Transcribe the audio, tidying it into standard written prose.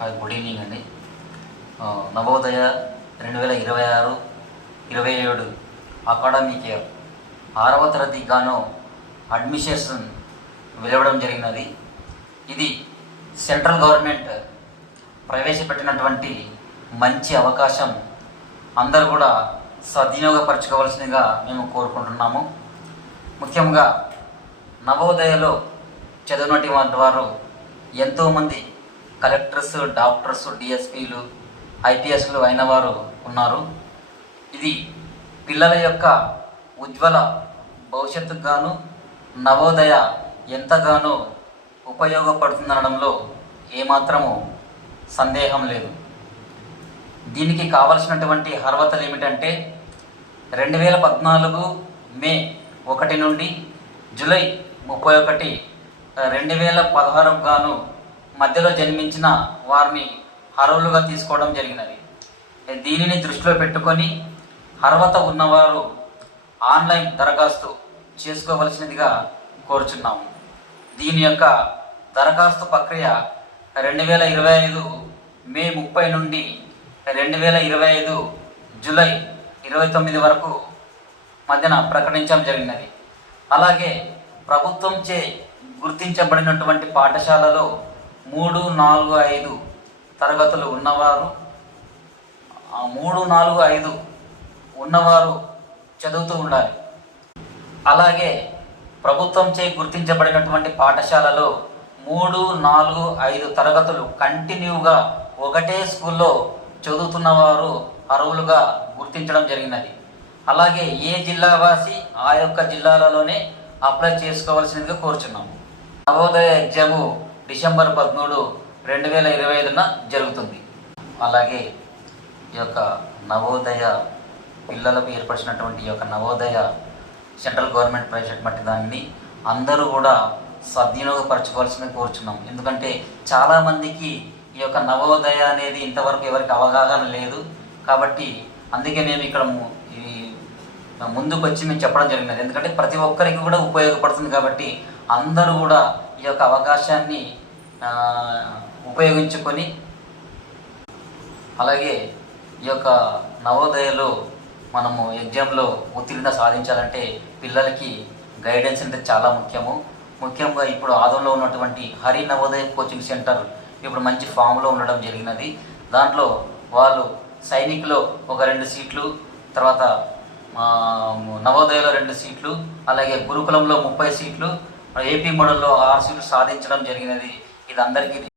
Good evening అండి. Navodaya 2026-27 academic year 6వ తరగతికి గాను అడ్మిషన్స్ వెలువడం జరిగినది. ఇది సెంట్రల్ గవర్నమెంట్ ప్రవేశపెట్టినటువంటి మంచి అవకాశం. అందరూ కూడా సద్వినియోగపరచుకోవాల్సిందిగా మేము కోరుకుంటున్నాము. ముఖ్యంగా నవోదయలో చదివినటువంటి వారు ఎంతోమంది కలెక్టర్స్, డాక్టర్స్, డిఎస్పీలు, ఐపీఎస్లు అయిన వారు ఉన్నారు. ఇది పిల్లల యొక్క ఉజ్వల భవిష్యత్తుకు గాను నవోదయ ఎంతగానో ఉపయోగపడుతుందనడంలో ఏమాత్రము సందేహం లేదు. దీనికి కావలసినటువంటి అర్హతలు ఏమిటంటే 2014 మే 1 నుండి జూలై 31, 2016 గాను మధ్యలో జన్మించిన వారిని అర్హులుగా తీసుకోవడం జరిగినది. దీనిని దృష్టిలో పెట్టుకొని అర్హత ఉన్నవారు ఆన్లైన్ దరఖాస్తు చేసుకోవలసినదిగా కోరుచున్నాము. దీని యొక్క దరఖాస్తు ప్రక్రియ 2025 మే 30 నుండి 2025 జూలై 29 వరకు మధ్యన ప్రకటించడం జరిగినది. అలాగే ప్రభుత్వంచే గుర్తించబడినటువంటి పాఠశాలలో 3, 4, 5 తరగతులు ఉన్నవారు 3, 4, 5 ఉన్నవారు చదువుతూ ఉండాలి. అలాగే ప్రభుత్వంచే గుర్తించబడినటువంటి పాఠశాలలో 3, 4, 5 తరగతులు కంటిన్యూగా ఒకటే స్కూల్లో చదువుతున్నవారు అర్హులుగా గుర్తించడం జరిగినది. అలాగే ఏ జిల్లా వాసి ఆ యొక్క జిల్లాలలోనే అప్లై చేసుకోవాల్సిందిగా కోరుచున్నాము. నవోదయ ఎగ్జాము డిసెంబర్ 13, 2025 జరుగుతుంది. అలాగే ఈ యొక్క నవోదయ పిల్లలకు ఏర్పరిచినటువంటి ఈ యొక్క నవోదయ సెంట్రల్ గవర్నమెంట్ ప్రవేశపెట్టిన దాన్ని అందరూ కూడా సద్వినియోగపరచుకోవాల్సిందిగా కోరుచున్నాం. ఎందుకంటే చాలామందికి ఈ యొక్క నవోదయ అనేది ఇంతవరకు ఎవరికి అవగాహన లేదు. కాబట్టి అందుకే మేము ఇక్కడ ముందుకు వచ్చి మేము చెప్పడం జరిగినది. ఎందుకంటే ప్రతి ఒక్కరికి కూడా ఉపయోగపడుతుంది. కాబట్టి అందరూ కూడా ఈ యొక్క అవకాశాన్ని ఉపయోగించుకొని అలాగే ఈ యొక్క నవోదయలో మనము ఎగ్జామ్లో ఉత్తీర్ణత సాధించాలంటే పిల్లలకి గైడెన్స్ అంటే చాలా ముఖ్యంగా ఇప్పుడు ఆదంలో ఉన్నటువంటి హరి నవోదయ కోచింగ్ సెంటర్ ఇప్పుడు మంచి ఫామ్లో ఉండడం జరిగినది. దాంట్లో వాళ్ళు సైనిక్లో ఒక 2 సీట్లు, తర్వాత నవోదయలో 2 సీట్లు, అలాగే గురుకులంలో 30 సీట్లు, ఏపీ మోడల్లో 6 సీట్లు సాధించడం జరిగినది. ఇది అందరికీ